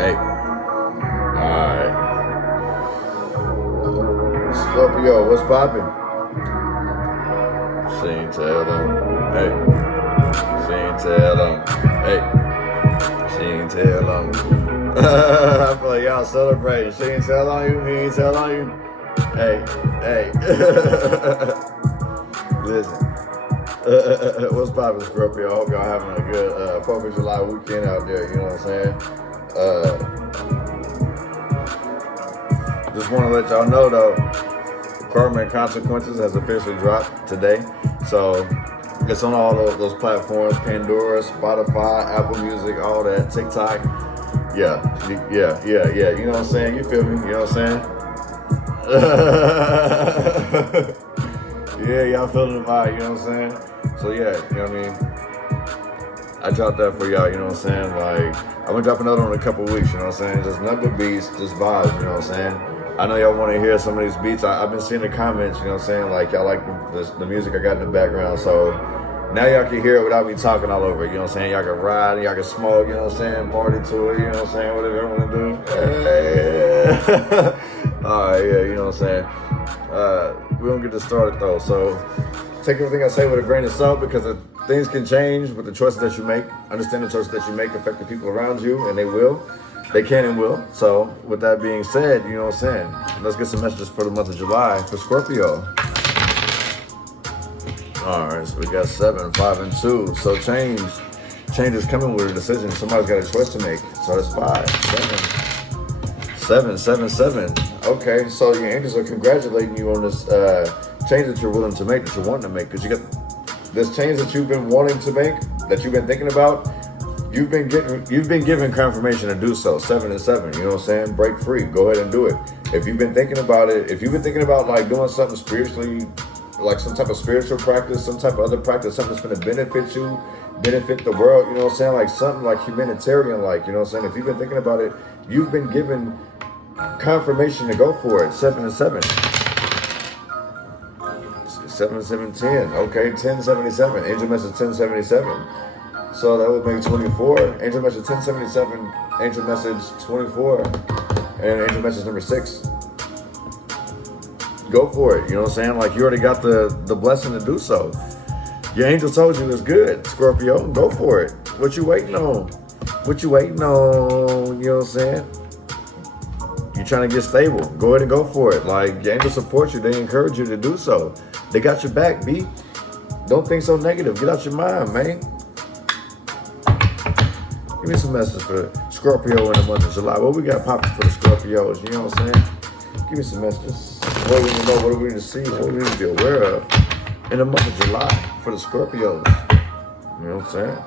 Hey. Alright. Scorpio, what's poppin'? She ain't tell them. Hey. She ain't tell them. Hey. She ain't tell them. I feel like y'all celebrating. She ain't tell on you. He ain't tell on you. Hey. Hey. Listen. What's poppin', Scorpio? I hope y'all having a good 4th of July weekend out there, you know what I'm saying? Just want to let y'all know, though, Karma and Consequences has officially dropped today. So it's on all those platforms, Pandora, Spotify, Apple Music, all that, TikTok. Yeah. You know what I'm saying? You feel me? You know what I'm saying? Yeah, y'all feeling the vibe, you know what I'm saying? So yeah, you know what I mean? I dropped that for y'all, you know what I'm saying? Like, I'm gonna drop another one in a couple weeks, you know what I'm saying? Just nothing but beats, just vibes, you know what I'm saying? I know y'all wanna hear some of these beats. I've been seeing the comments, you know what I'm saying? Like, y'all like the music I got in the background, so now y'all can hear it without me talking all over it, you know what I'm saying? Y'all can ride, y'all can smoke, you know what I'm saying? Party to it, you know what I'm saying? Whatever you wanna do. Hey. Alright, yeah, you know what I'm saying? We don't get this started though, so take everything I say with a grain of salt because things can change with the choices that you make. Understand the choices that you make affect the people around you, and they will. They can and will. So with that being said, you know what I'm saying? Let's get some messages for the month of July for Scorpio. All right, so we got 7, 5, and 2. So change is coming with a decision. Somebody's got a choice to make. So that's 5, 7. 7. Okay, so your angels are congratulating you on this change that you're willing to make, that you're wanting to make, because you got this change that you've been wanting to make, that you've been thinking about. You've been given confirmation to do so. 7 and 7. You know what I'm saying? Break free. Go ahead and do it. If you've been thinking about it, if you've been thinking about like doing something spiritually, like some type of spiritual practice, some type of other practice, something that's going to benefit you, benefit the world. You know what I'm saying? Like something like humanitarian, like, you know what I'm saying? If you've been thinking about it, you've been given confirmation to go for it. 7 and 7. 7, 7, 10. Okay, 1077. Angel message 1077. So that would make 24. Angel message 1077. Angel message 24. And angel message number 6. Go for it. You know what I'm saying? Like you already got the blessing to do so. Your angel told you it's good, Scorpio. Go for it. What you waiting on? What you waiting on? You know what I'm saying? You're trying to get stable. Go ahead and go for it. Like, your angels support you. They encourage you to do so. They got your back, B. Don't think so negative. Get out your mind, man. Give me some messages for Scorpio in the month of July. What we got popping for the Scorpios? You know what I'm saying? Give me some messages. What do we need to know? What do we need to see? What do we need to be aware of in the month of July for the Scorpios? You know what I'm saying?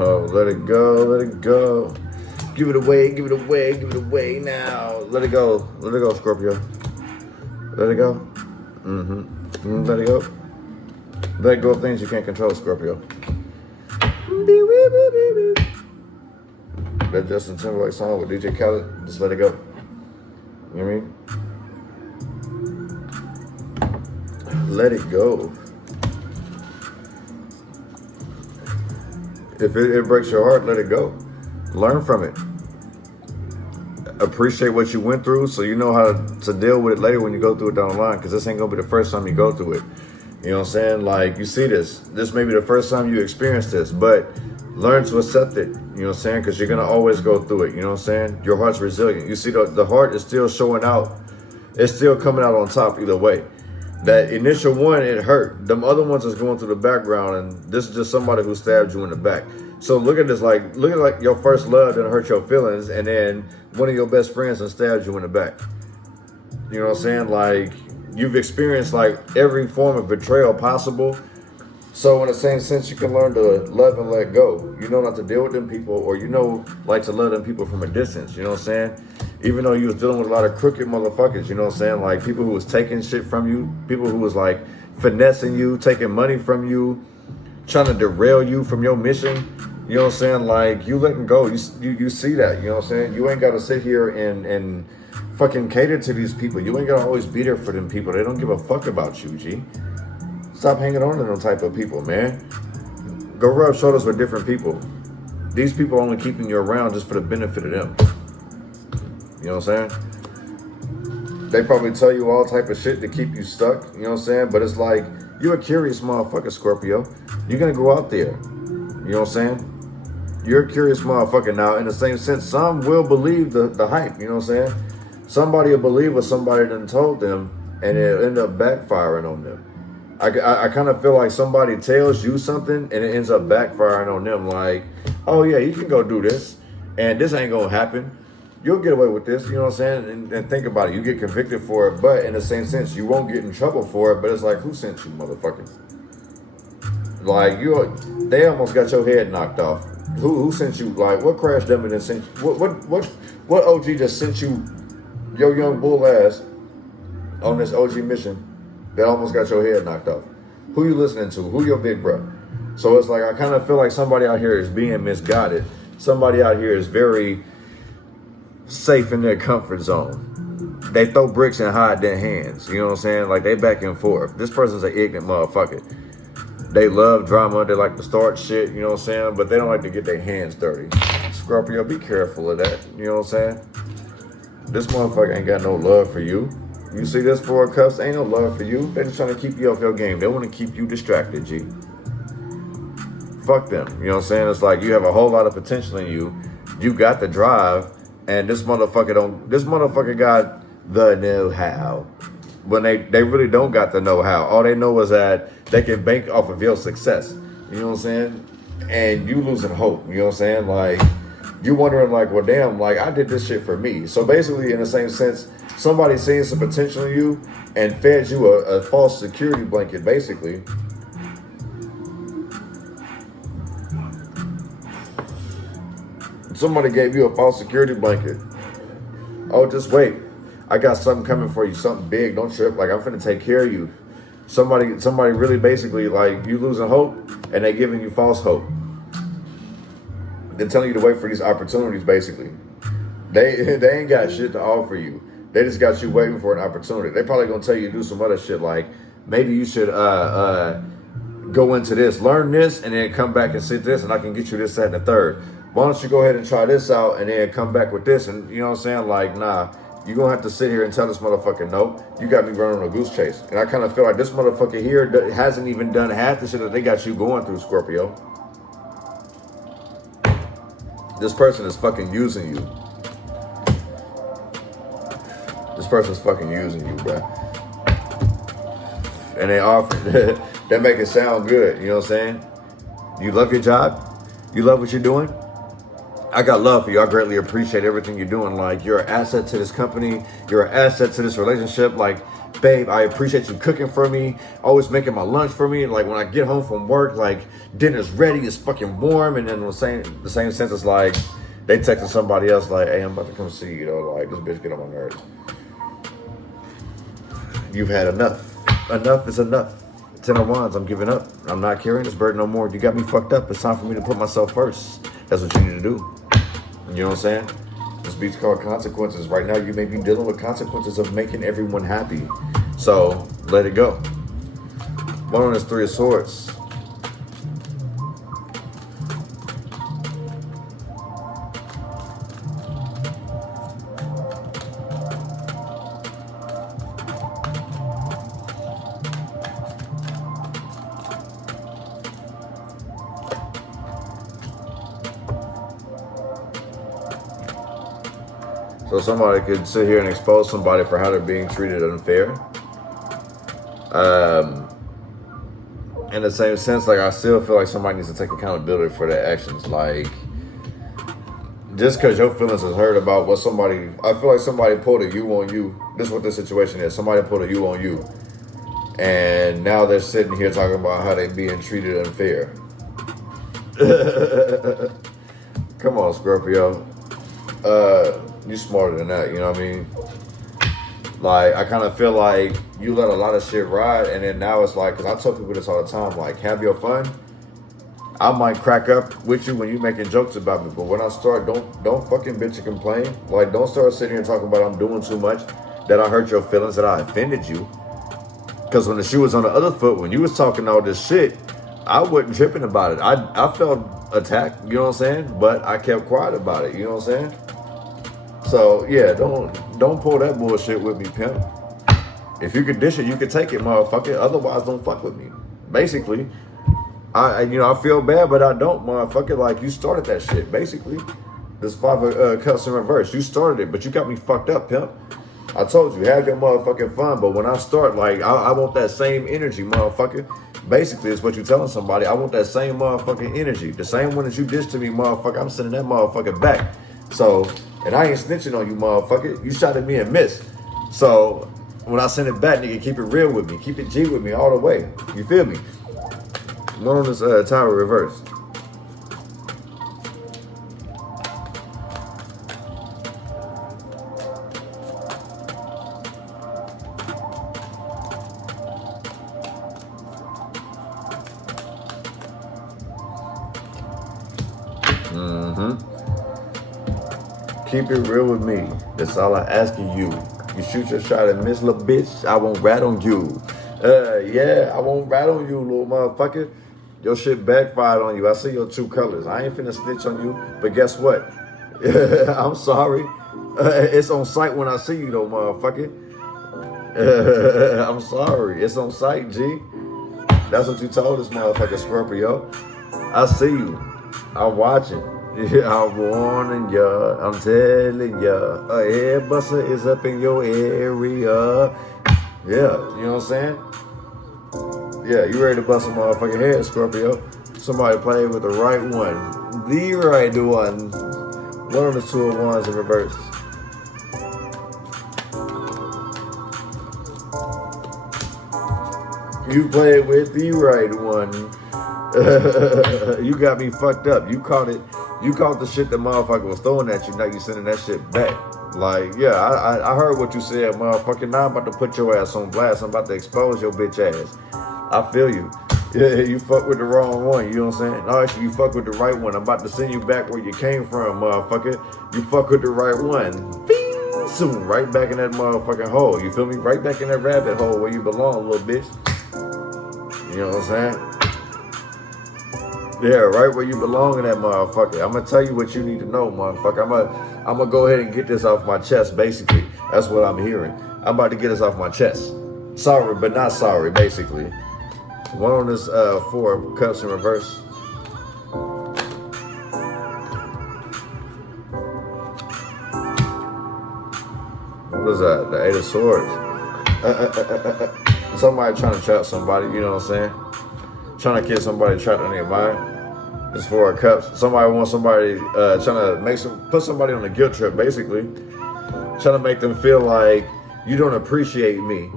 Oh, let it go, let it go. Give it away, give it away, give it away now. Let it go, Scorpio. Let it go. Let it go. Let go of things you can't control, Scorpio. That Justin Timberlake song with DJ Khaled, just let it go. You know what I mean? Let it go. If it breaks your heart, let it go. Learn from it. Appreciate what you went through so you know how to deal with it later when you go through it down the line, because this ain't going to be the first time you go through it. You know what I'm saying? Like, you see this. This may be the first time you experience this, but learn to accept it. You know what I'm saying? Because you're going to always go through it. You know what I'm saying? Your heart's resilient. You see, the heart is still showing out. It's still coming out on top either way. That initial one, it hurt. Them other ones is going through the background, and this is just somebody who stabbed you in the back. So look at this, look at like your first love didn't hurt your feelings, and then one of your best friends and stabbed you in the back. You know what I'm saying? Like, you've experienced like every form of betrayal possible. So in the same sense, you can learn to love and let go. You know not to deal with them people, or you know like to love them people from a distance. You know what I'm saying? Even though you was dealing with a lot of crooked motherfuckers, you know what I'm saying? Like people who was taking shit from you, people who was like finessing you, taking money from you, trying to derail you from your mission. You know what I'm saying? Like you letting go. You see that, you know what I'm saying? You ain't got to sit here and fucking cater to these people. You ain't got to always be there for them people. They don't give a fuck about you, G. Stop hanging on to them type of people, man. Go rub shoulders with different people. These people are only keeping you around just for the benefit of them. You know what I'm saying? They probably tell you all type of shit to keep you stuck. You know what I'm saying? But it's like, you're a curious motherfucker, Scorpio. You're going to go out there. You know what I'm saying? You're a curious motherfucker. Now, in the same sense, some will believe the hype. You know what I'm saying? Somebody will believe what somebody done told them, and it'll end up backfiring on them. I kind of feel like somebody tells you something and it ends up backfiring on them. Like, oh yeah, you can go do this and this ain't gonna happen. You'll get away with this, you know what I'm saying? And think about it, you get convicted for it, but in the same sense, you won't get in trouble for it, but it's like, who sent you, motherfucker? Like, they almost got your head knocked off. Who sent you? Like, what crash dummy that sent you? What OG just sent you, your young bull ass, on this OG mission that almost got your head knocked off? Who you listening to? Who your big bro? So it's like, I kind of feel like somebody out here is being misguided. Somebody out here is very safe in their comfort zone. They throw bricks and hide their hands. You know what I'm saying? Like, they back and forth. This person's an ignorant motherfucker. They love drama. They like to start shit, you know what I'm saying? But they don't like to get their hands dirty. Scorpio, be careful of that. You know what I'm saying? This motherfucker ain't got no love for you. You see this Four of Cups, ain't no love for you. They just trying to keep you off your game. They want to keep you distracted, G. Fuck them. You know what I'm saying? It's like, you have a whole lot of potential in you. You got the drive, and this motherfucker got the know-how. When they really don't got the know-how. All they know is that they can bank off of your success. You know what I'm saying? And you losing hope. You know what I'm saying? Like, you wondering like, well, damn, like, I did this shit for me. So basically, in the same sense, somebody seeing some potential in you and fed you a false security blanket, basically. Somebody gave you a false security blanket. Oh, just wait. I got something coming for you, something big. Don't trip. Like, I'm finna take care of you. Somebody really basically, like, you losing hope and they giving you false hope. They're telling you to wait for these opportunities, basically. They ain't got shit to offer you. They just got you waiting for an opportunity. They probably gonna tell you to do some other shit, like maybe you should go into this, learn this, and then come back and sit this, and I can get you this, that, and the third. Why don't you go ahead and try this out and then come back with this? And you know what I'm saying? Like, nah, you're gonna have to sit here and tell this motherfucker, no, you got me running on a goose chase. And I kind of feel like this motherfucker here hasn't even done half the shit that they got you going through, Scorpio. This person is fucking using you. This person's fucking using you, bro. And they offer, they make it sound good, you know what I'm saying? You love your job? You love what you're doing? I got love for you. I greatly appreciate everything you're doing. Like, you're an asset to this company. You're an asset to this relationship. Like, babe, I appreciate you cooking for me, always making my lunch for me. Like, when I get home from work, like, dinner's ready, it's fucking warm. And then the same sense, it's like, they texting somebody else like, hey, I'm about to come see you, though. Like, this bitch get on my nerves. You've had enough. Enough is enough. 10 of Wands, I'm giving up. I'm not carrying this burden no more. You got me fucked up. It's time for me to put myself first. That's what you need to do. You know what I'm saying? This beat's called consequences. Right now, you may be dealing with consequences of making everyone happy. So, let it go. One on this Three of Swords. So somebody could sit here and expose somebody for how they're being treated unfair. In the same sense, like, I still feel like somebody needs to take accountability for their actions. Like, just because your feelings is hurt about what somebody, I feel like somebody pulled a you on you. This is what this situation is. Somebody pulled a you on you. And now they're sitting here talking about how they being treated unfair. Come on, Scorpio. You smarter than that, you know what I mean? Like, I kind of feel like you let a lot of shit ride, and then now it's like, because I tell people this all the time, like, have your fun. I might crack up with you when you making jokes about me, but when I start, don't fucking bitch and complain. Like, don't start sitting here talking about I'm doing too much, that I hurt your feelings, that I offended you. Because when the shoe was on the other foot, when you was talking all this shit, I wasn't tripping about it. I felt attacked, you know what I'm saying? But I kept quiet about it, you know what I'm saying? So yeah, don't pull that bullshit with me, pimp. If you could dish it, you could take it, motherfucker. Otherwise, don't fuck with me. Basically, I feel bad, but I don't, motherfucker. Like, you started that shit, basically. This 5 of cups in reverse. You started it, but you got me fucked up, pimp. I told you, have your motherfucking fun, but when I start, like, I want that same energy, motherfucker. Basically, it's what you're telling somebody. I want that same motherfucking energy. The same one that you dished to me, motherfucker, I'm sending that motherfucker back. So, and I ain't snitching on you, motherfucker. You shot at me and missed. So, when I send it back, nigga, keep it real with me. Keep it G with me all the way. You feel me? One on this tower reverse. Keep it real with me. That's all I asking you. You shoot your shot and miss, little bitch, I won't rat on you. Yeah, I won't rat on you, little motherfucker. Your shit backfired on you. I see your true colors. I ain't finna snitch on you, but guess what? I'm sorry. It's on sight when I see you, though, motherfucker. I'm sorry. It's on sight, G. That's what you told us, motherfucker, Scorpio. I see you. I'm watching. Yeah, I'm warning ya. I'm telling ya. A head buster is up in your area. Yeah, you know what I'm saying? Yeah, you ready to bust a motherfucking head, Scorpio. Somebody played with the right one. The right one. One of the 2 of wands in reverse. You played with the right one. You got me fucked up. You caught it. You caught the shit that motherfucker was throwing at you. Now you sending that shit back. Like, yeah, I heard what you said, motherfucker. Now I'm about to put your ass on blast. I'm about to expose your bitch ass. I feel you. Yeah, you fuck with the wrong one. You know what I'm saying? No, actually, you fuck with the right one. I'm about to send you back where you came from, motherfucker. You fuck with the right one. Bing! Soon, right back in that motherfucking hole. You feel me? Right back in that rabbit hole where you belong, little bitch. You know what I'm saying? Yeah, right where you belong in that motherfucker. I'm gonna tell you what you need to know, motherfucker. I'm gonna go ahead and get this off my chest, basically. That's what I'm hearing. I'm about to get this off my chest. Sorry, but not sorry, basically. One on this 4 of cups in reverse. What is that? The 8 of swords. Somebody trying to trap somebody, you know what I'm saying? Trying to get somebody trapped in their mind. It's 4 of cups. Somebody wants somebody trying to put somebody on a guilt trip, basically. Trying to make them feel like you don't appreciate me.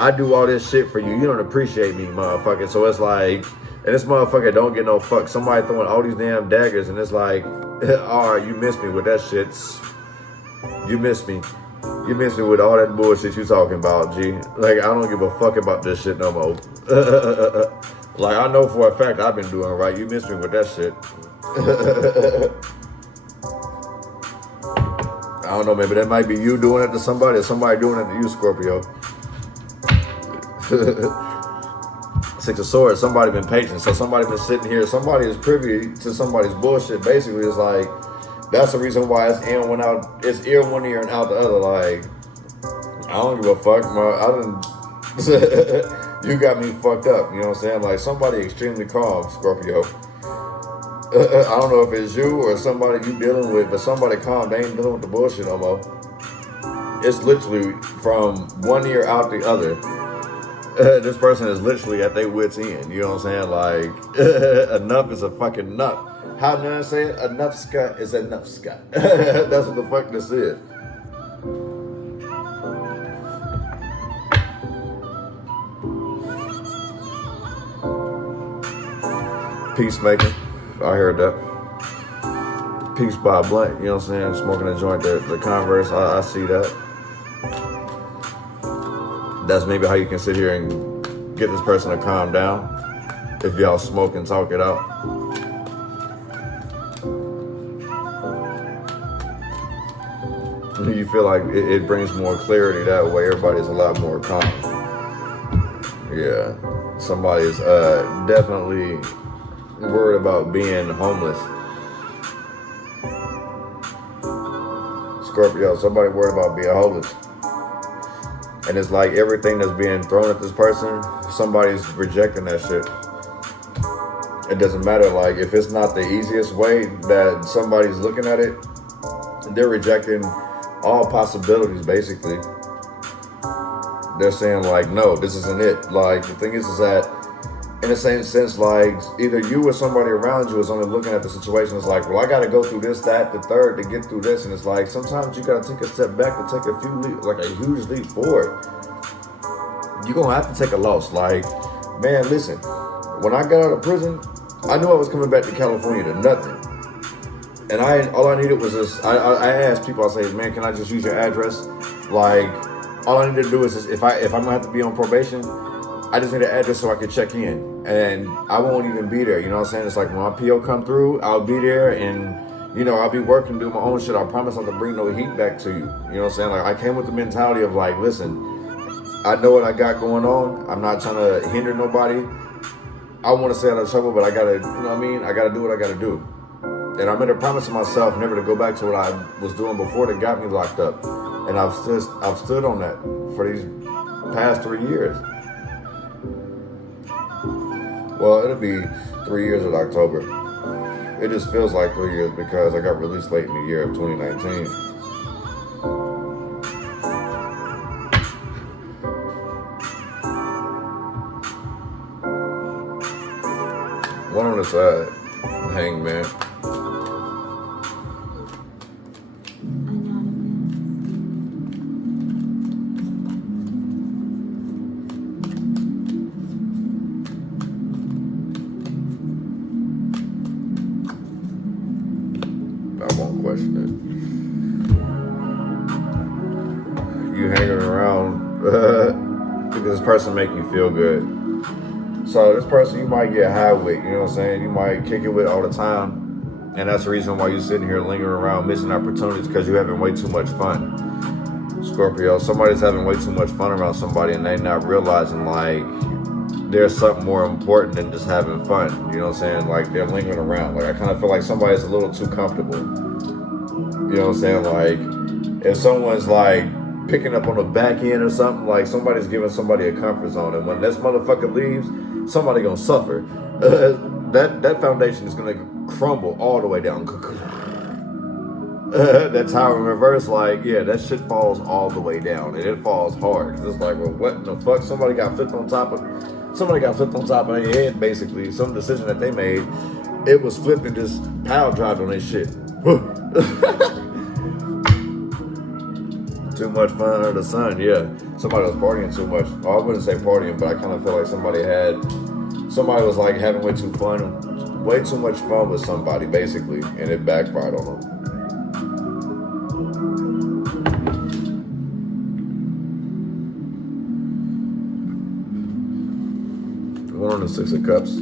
I do all this shit for you. You don't appreciate me, motherfucker. So it's like, and this motherfucker don't get no fuck. Somebody throwing all these damn daggers, and it's like, all right, you missed me with that shit. You missed me. You missed me with all that bullshit you talking about, G. Like, I don't give a fuck about this shit no more. Like, I know for a fact I've been doing right. You missed me with that shit. I don't know, maybe that might be you doing it to somebody or somebody doing it to you, Scorpio. 6 of swords, somebody been patient. So somebody been sitting here. Somebody is privy to somebody's bullshit. Basically, it's like, that's the reason why it's in one out. It's ear one ear and out the other. Like, I don't give a fuck, man. You got me fucked up. You know what I'm saying? Like, somebody extremely calm, Scorpio. I don't know if it's you or somebody you dealing with, but somebody calm. They ain't dealing with the bullshit no more. It's literally from one ear out the other. This person is literally at their wit's end. You know what I'm saying? Like, enough is a fucking enough. How none say it? Enough Scott is enough Scott. That's what the fuck this is. Peacemaker. I heard that. peace by blunt, you know what I'm saying? Smoking a joint, the Converse, I see that. That's maybe how you can sit here and get this person to calm down. If y'all smoke and talk it out. You feel like it brings more clarity that way. Everybody's a lot more calm. Yeah. Somebody's definitely worried about being homeless. Scorpio, somebody worried about being homeless. And it's like everything that's being thrown at this person, somebody's rejecting that shit. It doesn't matter, like, if it's not the easiest way that somebody's looking at it, they're rejecting all possibilities, basically. They're saying, like, no, this isn't it. Like, the thing is that, in the same sense, like, either you or somebody around you is only looking at the situation as like, well, I got to go through this, that, the third to get through this. And it's like, sometimes you got to take a step back to take a few leaps, like a huge leap forward. You're going to have to take a loss. Like, man, listen, when I got out of prison, I knew I was coming back to California to nothing. And all I needed was this. I asked people, I say, man, can I just use your address? Like, all I need to do is if I'm gonna have to be on probation, I just need an address so I can check in. And I won't even be there. You know what I'm saying? It's like when my PO come through, I'll be there and, you know, I'll be working, doing my own shit. I promise not to bring no heat back to you. You know what I'm saying? Like, I came with the mentality of like, listen, I know what I got going on. I'm not trying to hinder nobody. I want to stay out of trouble, but I gotta, you know what I mean? I gotta do what I gotta do. And I made a promise to myself never to go back to what I was doing before that got me locked up. And I've stood on that for these past 3 years. Well, it'll be 3 years in October. It just feels like 3 years because I got released late in the year of 2019. One on the side, Hangman. I won't question it. You hanging around because this person make you feel good. So this person you might get high with, you know what I'm saying? You might kick it with all the time. And that's the reason why you're sitting here lingering around missing opportunities because you're having way too much fun. Scorpio, somebody's having way too much fun around somebody and they're not realizing like there's something more important than just having fun. You know what I'm saying? Like they're lingering around. Like I kind of feel like somebody's a little too comfortable. You know what I'm saying? Like if someone's like picking up on the back end or something, like somebody's giving somebody a comfort zone. And when this motherfucker leaves, somebody gonna suffer. That foundation is gonna crumble all the way down. That's how in reverse, like, yeah, that shit falls all the way down. And it falls hard. Cause it's like, well, what in the fuck? Somebody got flipped on top of their head, basically. Some decision that they made, it was flipped and just power dropped on their shit. Too much fun under the sun, yeah. Somebody was partying too much. Oh, I wouldn't say partying, but I kind of feel like somebody was like having way too much fun with somebody, basically, and it backfired on them. One on the Six of Cups.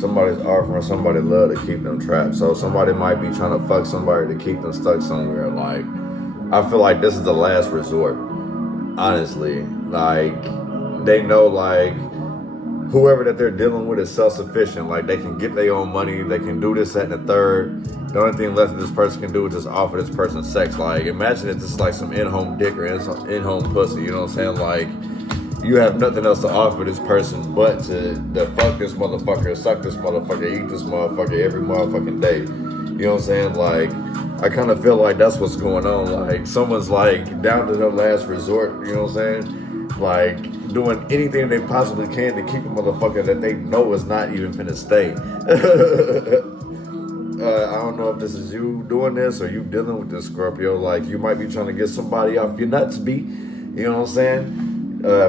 Somebody's offering somebody love to keep them trapped. So somebody might be trying to fuck somebody to keep them stuck somewhere. Like, I feel like this is the last resort. Honestly, like they know like whoever that they're dealing with is self-sufficient. Like they can get their own money. They can do this, that, and the third. The only thing left that this person can do is just offer this person sex. Like imagine if this is like some in-home dick or in-home pussy. You know what I'm saying? Like you have nothing else to offer this person but to fuck this motherfucker, suck this motherfucker, eat this motherfucker every motherfucking day. You know what I'm saying? Like, I kind of feel like that's what's going on. Like, someone's like down to their last resort, you know what I'm saying? like doing anything they possibly can to keep a motherfucker that they know is not even finna stay. I don't know if this is you doing this or you dealing with this, Scorpio. Like, you might be trying to get somebody off your nuts, B. You know what I'm saying?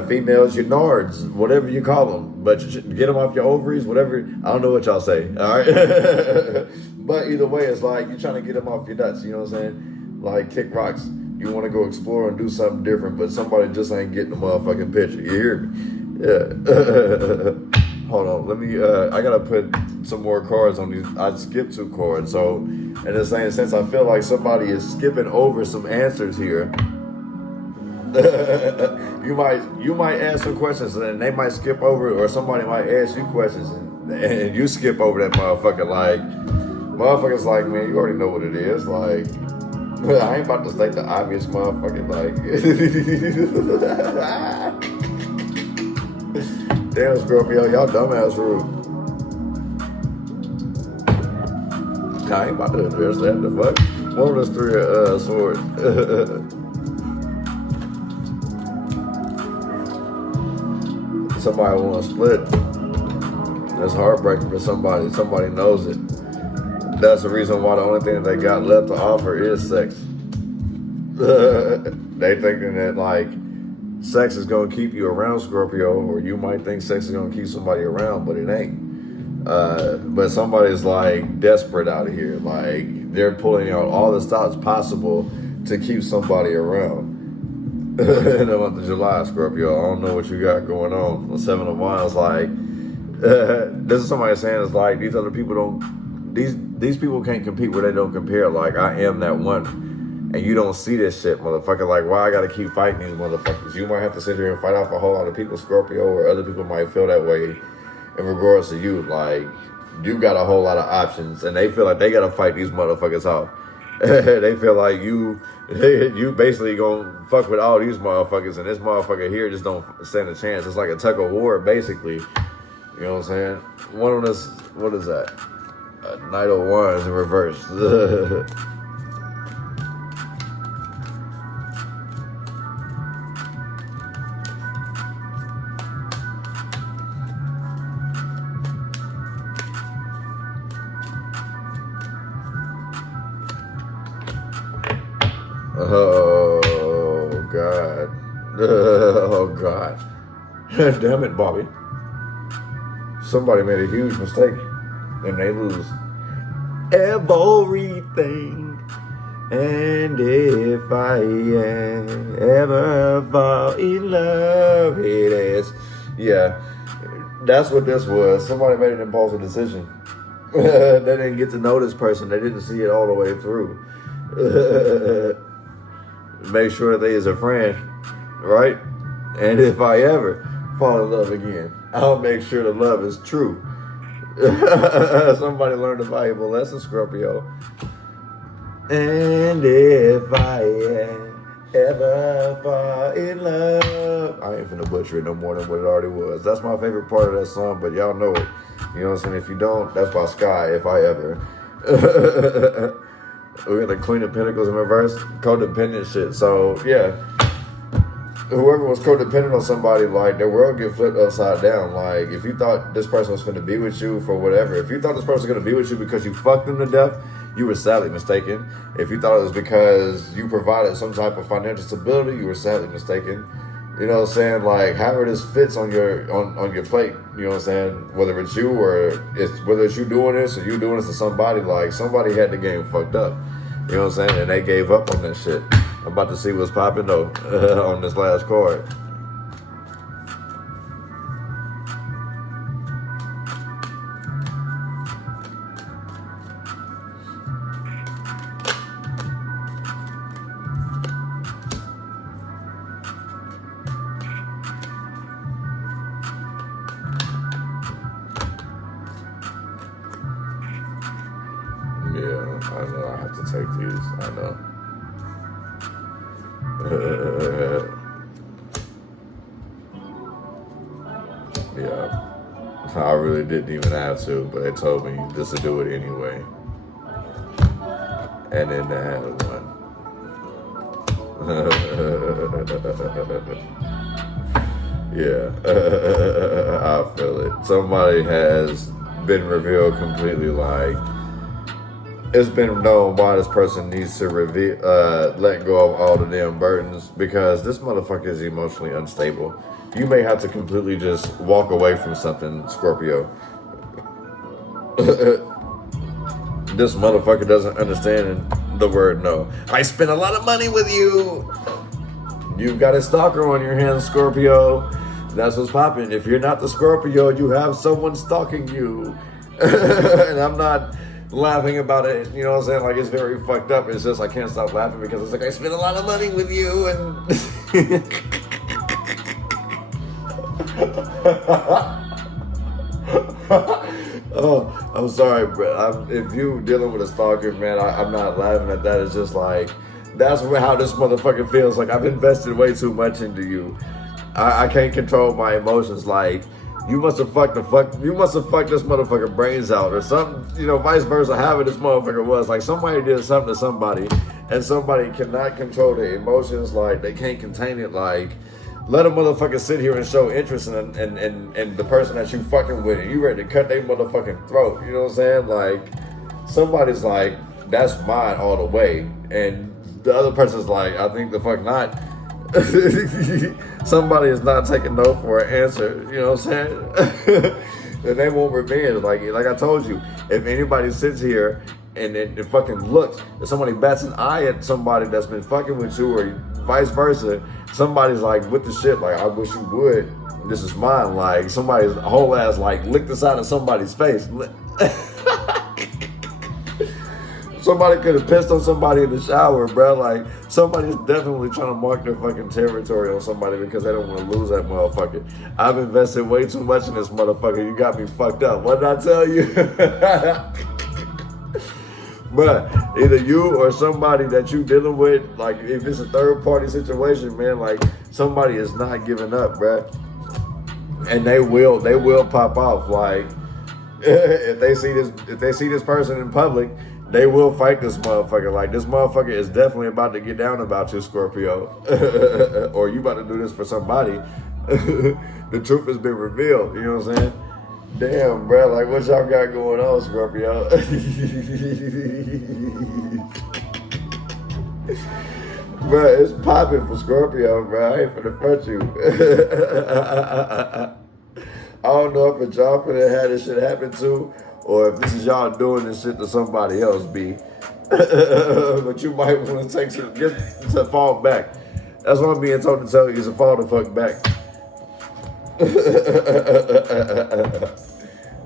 Females, your nards, whatever you call them. But get them off your ovaries, whatever. I don't know what y'all say, all right? But either way, it's like you're trying to get them off your nuts, you know what I'm saying? Like, kick rocks. You want to go explore and do something different, but somebody just ain't getting the motherfucking picture. You hear me? Yeah. Hold on, let me, I gotta put some more cards on these. I skipped 2 cards, so in the same sense, I feel like somebody is skipping over some answers here. you might ask some questions and they might skip over it, or somebody might ask you questions and you skip over that motherfucker. Like, motherfuckers like, man, you already know what it is. Like, I ain't about to state the obvious motherfucking, like. Damn, Scorpio, y'all dumbass rude. I ain't about to address that, the fuck? One of those 3 swords. Somebody want to split. That's heartbreaking for somebody. Somebody knows it. That's the reason why the only thing that they got left to offer is sex. They thinking that, like, sex is going to keep you around, Scorpio, or you might think sex is going to keep somebody around, but it ain't. But somebody's, like, desperate out of here. Like, they're pulling out all the stops possible to keep somebody around. In the month of July, Scorpio, I don't know what you got going on. The 7 of Wands, like, this is somebody saying, it's like, these other people don't, these people can't compete where they don't compare. Like, I am that one. And you don't see this shit, motherfucker. Like, why I gotta keep fighting these motherfuckers? You might have to sit here and fight off a whole lot of people, Scorpio, or other people might feel that way in regards to you. Like, you got a whole lot of options, and they feel like they gotta fight these motherfuckers off. They feel like you basically gonna fuck with all these motherfuckers, and this motherfucker here just don't stand a chance. It's like a tug of war, basically. You know what I'm saying? One of this, what is that? Knight of Wands in reverse. Oh, God. Oh, God. Damn it, Bobby. Somebody made a huge mistake, and they lose everything. And if I ever fall in love, it is. Yeah, that's what this was. Somebody made an impulsive decision. They didn't get to know this person. They didn't see it all the way through. Make sure they is a friend, right? And if I ever fall in love again, I'll make sure the love is true. Somebody learned a valuable lesson, Scorpio. And if I ever fall in love, I ain't finna butcher it no more than what it already was. That's my favorite part of that song, but y'all know it. You know what I'm saying? If you don't, that's by Sky, if I ever. We got the Queen of Pentacles in reverse, codependent shit. So, yeah. Whoever was codependent on somebody, like, their world get flipped upside down. Like, if you thought this person was finna be with you for whatever, if you thought this person was gonna be with you because you fucked them to death, you were sadly mistaken. If you thought it was because you provided some type of financial stability, you were sadly mistaken. You know what I'm saying? Like, however this fits on your plate, you know what I'm saying? Whether it's you or whether it's you doing this or you doing this to somebody, like, somebody had the game fucked up. You know what I'm saying? And they gave up on that shit. I'm about to see what's popping though on this last card. Yeah, I know I have to take these. I know. Yeah, I really didn't even have to, but they told me just to do it anyway. And then they had one. Yeah, I feel it. Somebody has been revealed completely, like, it's been known why this person needs to let go of all the damn burdens, because this motherfucker is emotionally unstable. You may have to completely just walk away from something, Scorpio. This motherfucker doesn't understand the word no. I spent a lot of money with you. You've got a stalker on your hands, Scorpio. That's what's popping. If you're not the Scorpio, you have someone stalking you. And I'm not laughing about it, you know what I'm saying? Like, it's very fucked up. It's just I can't stop laughing because it's like, I spent a lot of money with you, and oh, I'm sorry, bro. If you dealing with a stalker, man, I'm not laughing at that. It's just like, that's how this motherfucker feels. Like, I've invested way too much into you. I can't control my emotions. Like, you must have fucked this motherfucker brains out or something, you know, vice versa. However this motherfucker was, like, somebody did something to somebody and somebody cannot control their emotions. Like, they can't contain it. Like, let a motherfucker sit here and show interest in the person that you fucking with, and you ready to cut their motherfucking throat. You know what I'm saying? Like, somebody's like, that's mine all the way, and the other person's like, I think the fuck not. Somebody is not taking no for an answer. You know what I'm saying? And they want revenge. Like I told you, if anybody sits here and it fucking looks, if somebody bats an eye at somebody that's been fucking with you, or vice versa, somebody's like with the shit, like, I wish you would, this is mine. Like, somebody's whole ass like licked the side of somebody's face. Somebody could have pissed on somebody in the shower, bro. Like, somebody's definitely trying to mark their fucking territory on somebody because they don't want to lose that motherfucker. I've invested way too much in this motherfucker. You got me fucked up. What did I tell you? But either you or somebody that you dealing with, like, if it's a third party situation, man, like, somebody is not giving up, bro. And they will pop off. Like, if they see this person in public, they will fight this motherfucker. Like, this motherfucker is definitely about to get down about you, Scorpio. Or you about to do this for somebody. The truth has been revealed. You know what I'm saying? Damn, bro. Like, what y'all got going on, Scorpio? Bro, it's popping for Scorpio, bro. I ain't finna front you. I don't know if it's y'all finna have this shit happen to, or if this is y'all doing this shit to somebody else, B. But you might want to take some, get to fall back. That's what I'm being told to tell you, is to fall the fuck back.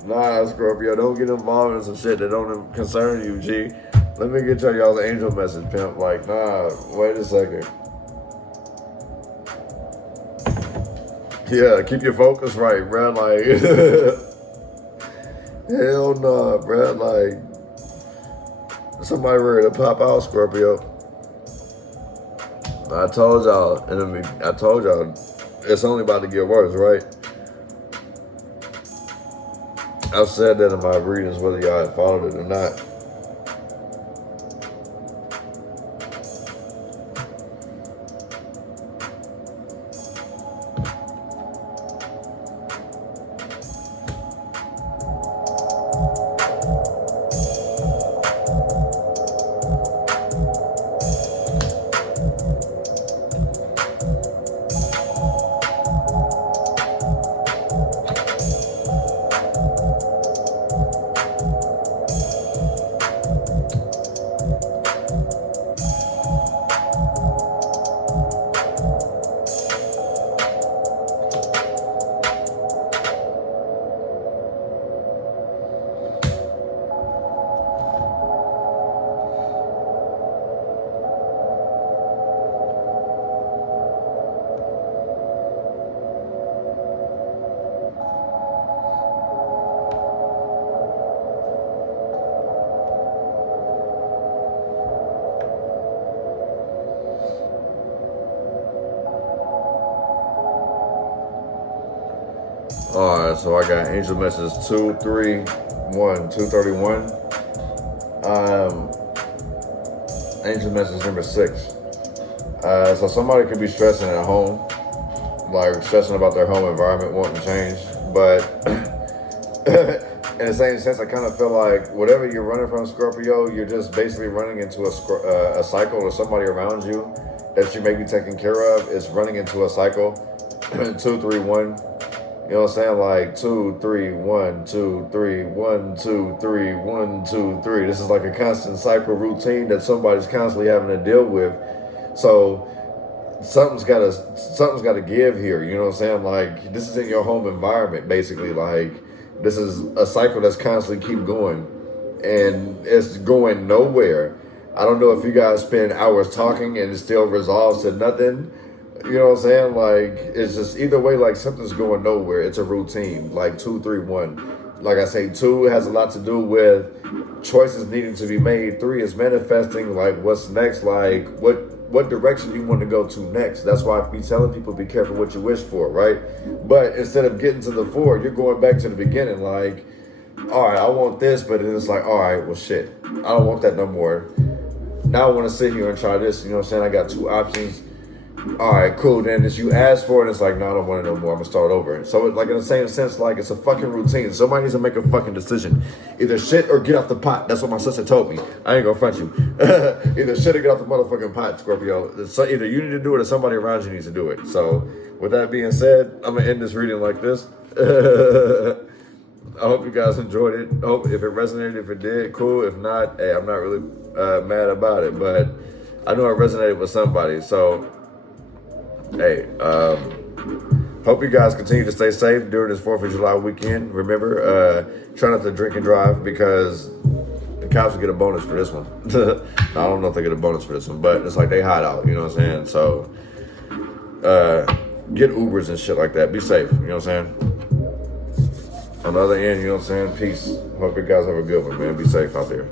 Nah, Scorpio, don't get involved in some shit that don't concern you, G. Let me get y'all's angel message, pimp. Like, nah, wait a second. Yeah, keep your focus right, bro. Like, hell nah, bro. Like, somebody ready to pop out, Scorpio. I told y'all, it's only about to get worse, right? I've said that in my readings, whether y'all had followed it or not. Alright, so I got angel message 231. Angel message number 6. So somebody could be stressing at home. like stressing about their home environment, wanting change. But in the same sense, I kind of feel like whatever you're running from, Scorpio, you're just basically running into a cycle, or somebody around you that you may be taking care of is running into a cycle. 2, 3, 1. You know what I'm saying? Like 2, 3, 1, 2, 3, 1, 2, 3, 1, 2, 3. This is like a constant cycle routine that somebody's constantly having to deal with. So something's gotta give here. You know what I'm saying? Like, this is in your home environment, basically. Like, this is a cycle that's constantly keep going, and it's going nowhere. I don't know if you guys spend hours talking and it still resolves to nothing. You know what I'm saying? Like, it's just either way, like something's going nowhere. It's a routine. Like 2, 3, 1. Like I say, 2 has a lot to do with choices needing to be made. 3 is manifesting, like what's next, like what direction you want to go to next. That's why I be telling people, be careful what you wish for, right? But instead of getting to the 4, you're going back to the beginning. Like, all right, I want this, but then it's like, all right, well, shit, I don't want that no more. Now I want to sit here and try this. You know what I'm saying? I got 2 options. All right, cool. Then as you ask for it, it's like, no, I don't want it no more. I'm gonna start over. So, like, in the same sense, like, it's a fucking routine. Somebody needs to make a fucking decision. Either shit or get off the pot. That's what my sister told me. I ain't gonna front you. Either shit or get off the motherfucking pot, Scorpio. So either you need to do it or somebody around you needs to do it. So, with that being said, I'm gonna end this reading like this. I hope you guys enjoyed it. I hope if it resonated, if it did, cool. If not, hey, I'm not really mad about it. But I know it resonated with somebody. So, hey, hope you guys continue to stay safe during this 4th of July weekend. Remember, try not to drink and drive, because the cops will get a bonus for this one. I don't know if they get a bonus for this one, but it's like they hide out, you know what I'm saying? So, get Ubers and shit like that. Be safe, you know what I'm saying? On the other end, you know what I'm saying? Peace. Hope you guys have a good one, man. Be safe out there.